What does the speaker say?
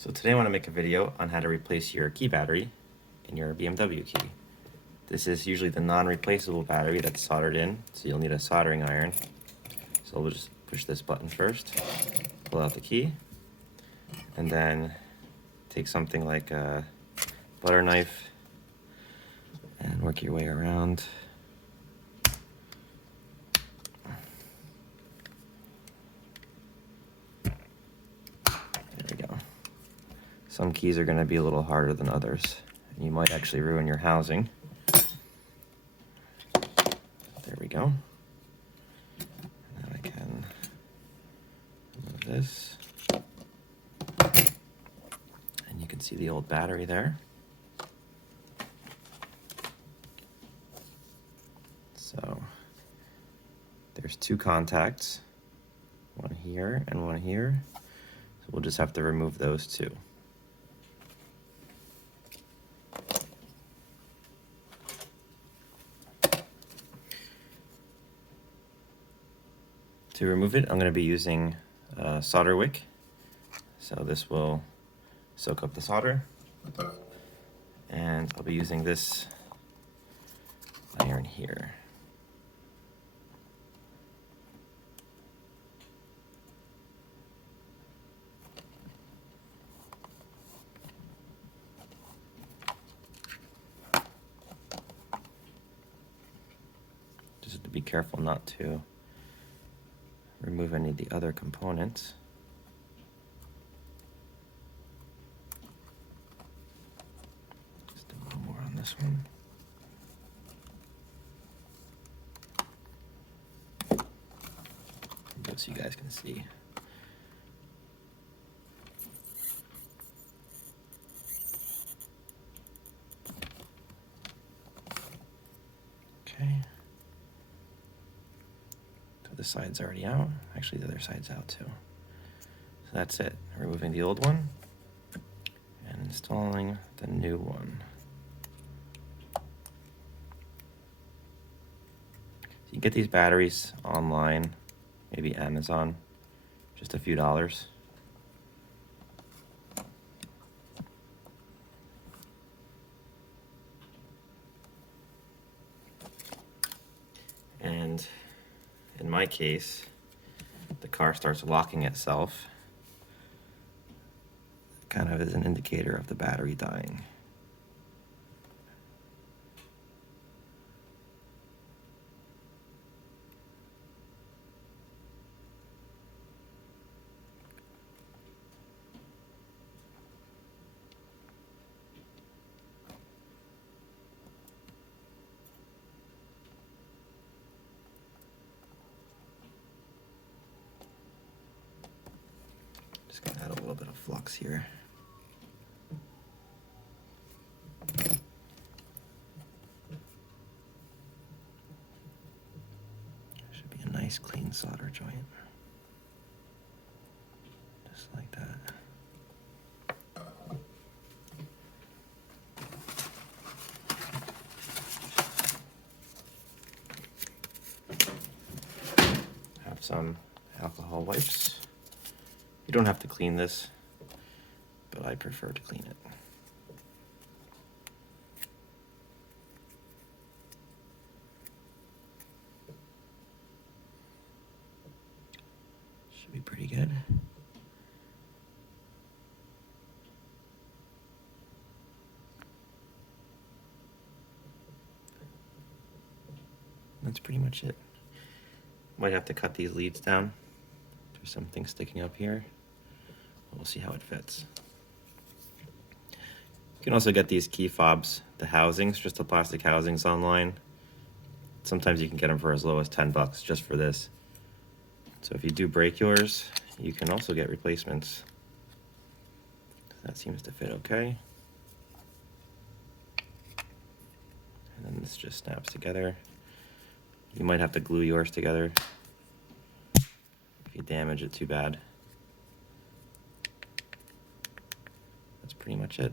So today I want to make a video on how to replace your key battery in your BMW key. This is usually the non-replaceable battery that's soldered in, so you'll need a soldering iron. So we'll just push this button first, pull out the key, and then take something like a butter knife and work your way around. There we go. Some keys are going to be a little harder than others, and you might actually ruin your housing. There we go. Now I can remove this, and you can see the old battery there. So there's two contacts, one here and one here. So we'll just have to remove those two. To remove it, I'm going to be using a solder wick. So this will soak up the solder. And I'll be using this iron here. Just have to be careful not to remove any of the other components. Just a little more on this one. Just so you guys can see. Okay. The side's already out. Actually, the other side's out too. So that's it. Removing the old one and installing the new one. So you can get these batteries online, maybe Amazon, just a few dollars. And in my case, the car starts locking itself. Kind of as an indicator of the battery dying. Just gonna add a little bit of flux here. Should be a nice clean solder joint. Just like that. Have some alcohol wipes. You don't have to clean this, but I prefer to clean it. Should be pretty good. That's pretty much it. Might have to cut these leads down. There's something sticking up here. We'll see how it fits. You can also get these key fobs, the housings, just the plastic housings online. Sometimes you can get them for as low as 10 bucks just for this. So if you do break yours, you can also get replacements. That seems to fit okay. And then this just snaps together. You might have to glue yours together if you damage it too bad. That's pretty much it.